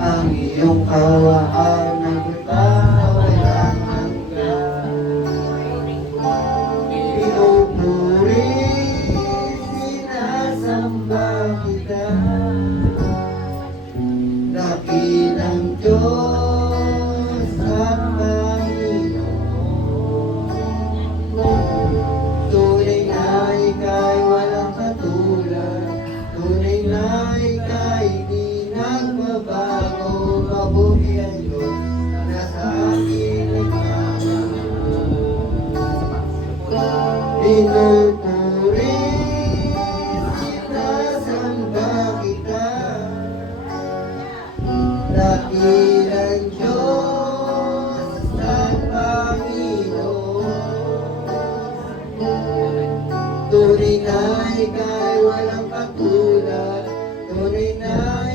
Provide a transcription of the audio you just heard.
ang iyong kawaan nagpapawalang hanggan. Pinupuri, sinasamba kita, dakilang Diyos at Panginoon. Tunay na ika'y walang katulad, tunay na ika'y di nagbabago. Mabuti ang Diyos na sa akin nagmamahal. Pinupuri, sinasamba kita, dakilang Diyos at Panginoon. Tunay na ika'y walang katulad, tunay na